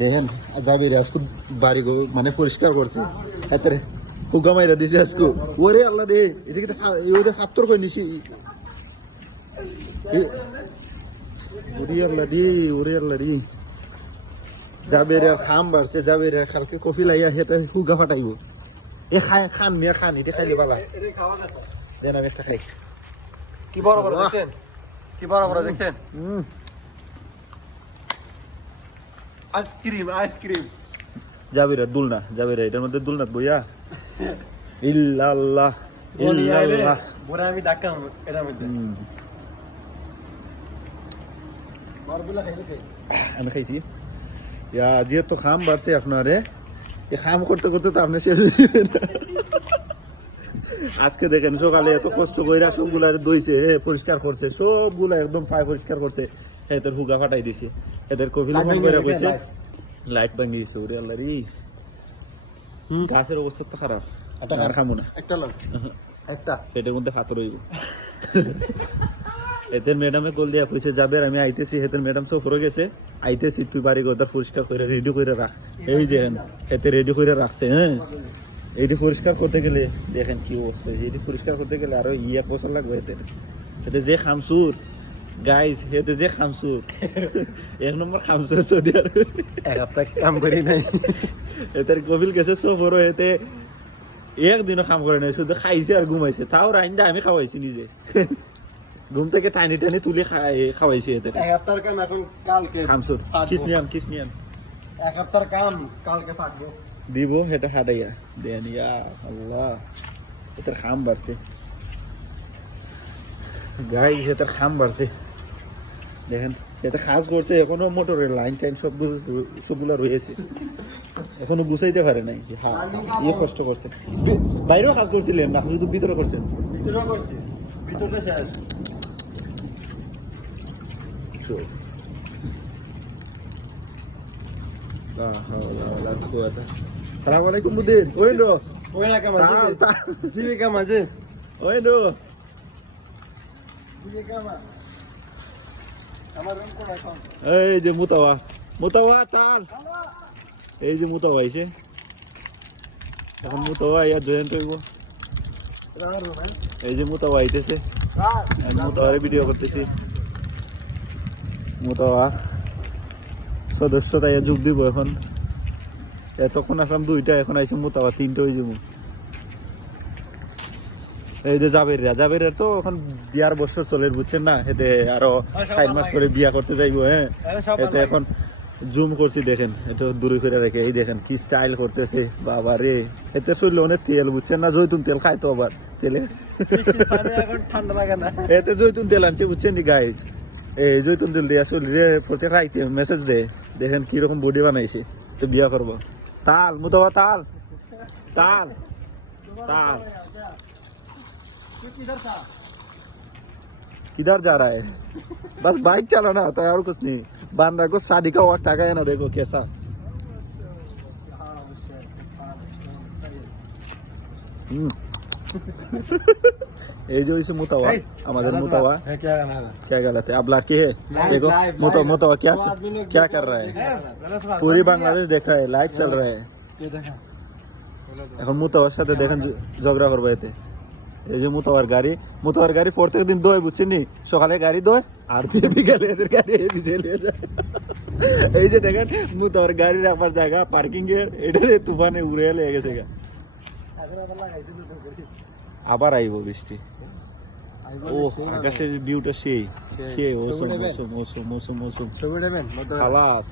দেখেন যাবি আজকে বাড়ি গো মানে পরিষ্কার করছে। এতে হুগা মাইরা দিছে আজকে। ওরে আল্লাহ রে এদিকে ওদের ফাত্তর কই নিছি। ওরে আল্লাহ রে ওরে আল্লাহ রে। যাবে রে খাম বাড়ছে যাবে রে কালকে কফি লাইয়া হেতে হুগা ফাটাইব। এ খায় খান মিয়া খান এটা খাইলে বালা। দেন আমি একটা খাই। কি বড় বড় দেখছেন? কি বড় বড় দেখছেন? হুম আইসক্রিম আইসক্রিম দুলনা এটার মধ্যে দুলনা বইয়া। ইল্লাল্লাহ ইল্লাল্লাহ। বড় আমি ডাক্তার এটার মধ্যে। আমি খাইছি। ইয়া খাম বাড়ছে আপনারে খাম করতে করতে তো আপনি শেষ আজকে দেখেন সকালে এত কষ্ট করে সবগুলা দইছে পরিষ্কার করছে সবগুলা একদম পায়ে পরিষ্কার করছে। এদের হুগা ফাটাই দিছে। এদের কফিল ফোন করে কইছে লাইট। ভাঙি দিছে ওরে আল্লাহ রে। গাছের অবস্থা তো খারাপ আর খামো না। একটা লোক একটা। পেটের মধ্যে হাত রইব। এদের ম্যাডামে কল দিয়া কইছে যাবে আমি আইতেছি। হেতের ম্যাডাম সব করে গেছে। আইতেছি তুই বাড়ি গোদার পরিষ্কার করে রেডি করে রাখ। এই দেখেন এতে রেডি করে রাখছে হ্যাঁ? এইটি পরিষ্কার করতে গেলে দেখেন কি অবস্থা। এইটি পরিষ্কার করতে গেলে আরও ইয়া পয়সা লাগবে এতে এতে যে খামসুর গাইস এতে যে খামসুর এক নম্বর খামসুর সৌদি আরবে এক সপ্তাহ কাম করি নাই। এদের কপিল গেছে বড় এতে একদিনও কাম করে নাই। শুধু খাইছে আর ঘুমাইছে। তাও রাইন্দা আমি খাওয়াইছি নিজে। ঘুম থেকে টানি টানি তুলে খাই- খাওয়াইছি এতে এক সপ্তাহের কাম এখন কালকে ফাটবো। কিস নিয়ান কিস নিয়ান এক সপ্তাহের কাম কালকে ফাটবো দিব সেটা হাটাইয়া দেন ইয়া আল্লাহ। এটার খাম বাড়ছে গাই এটার খাম বাড়ছে দেখেন এটা খাস করছে এখনও মোটরের লাইন টাইন সবগুলো সবগুলো রয়েছে। এখনও গুছাইতে পারে নাই। হ্যাঁ ইয়ে কষ্ট করছে। বাইরেও কাজ করছিলেন না শুধু ভিতরে করছেন। ভিতরে করছি ভিতরে শেষ। সালাম আলাইকুম বুদিন ওই নো ওই না কাম তাল, তাল। জীবিকা মাঝে। ওই নো জীবিকা মা। এই যে মুতাওয়া। মুতাওয়া, তাল। এই যে মুতাওয়া আইছে এখন মুতাওয়া ইয়া জয়েন্ট হইব এই যে মুতাওয়া আইতেছে। আমি ভিডিও করতেছি। মুতাওয়া সদস্যতা ইয়া যোগ দিব এখন। এতক্ষণ আসলাম দুইটা, এখন আইছে মুতাওয়া, তিনটা হয়ে যাব। এই যে জাবেরিয়া জাবেরিয়ার তো এখন বিয়ার বছর চলে বুঝছেন না? এতে আরও ষাট মাস করে বিয়া করতে যাইবো হ্যাঁ? আরে এতে এখন জুম করছি দেখেন এটা দূরে করে রেখে এই দেখেন কি স্টাইল করতেছে বাবা রে। এতে শরীরে অনেক তেল বুঝছেন না? জৈতুন তেল খাইতো আবার তেলে। ঠান্ডা লাগে না এতে জৈতুন তেল আনছে বুঝছেন নি গাইজ এই জৈতুন তেল দিয়া শরীরে প্রতি রাইতে মেসেজ দে দেখেন কীরকম বডি বানাইছে তো বিয়া করব। তাল মুতবা তাল। তাল ताल किधर जा रहा है बस बाइक चलाना आता है और कुछ नहीं बांदा को शादी का वक्त आ गया ना देखो कैसा हम्म। এই যে হইছে মুতাওয়া আমাদের মুতাওয়া है क्या करना है क्या गलत है अब लड़की है Live, देखो live, मुतो live. मुतावा क्या वो आदमी लोग क्या जो- कर रहा है गलत बात। पूरी बांग्लादेश देख रहा है लाइव चल रहा है ये देखा এখন মুতাওয়ার সাথে দেখেন ঝ- ঝগড়া করবো এতে এই যে মুতাওয়ার গাড়ি মুতাওয়ার গাড়ি প্রত্যেক দিন দোয় বুঝছেন নি? সকালে গাড়ি দোয় আর বিকালে এদের গাড়ি যায়। এই যে দেখেন মুতাওয়ার গাড়ি রাখার জায়গা পার্কিং এর এটা তুফানে উড়ে লেগে গেছে গা। আবার আইব বৃষ্টি। ও আকাশের ভিউটা সেই সেই awesome awesome awesome awesome awesome. খালাস।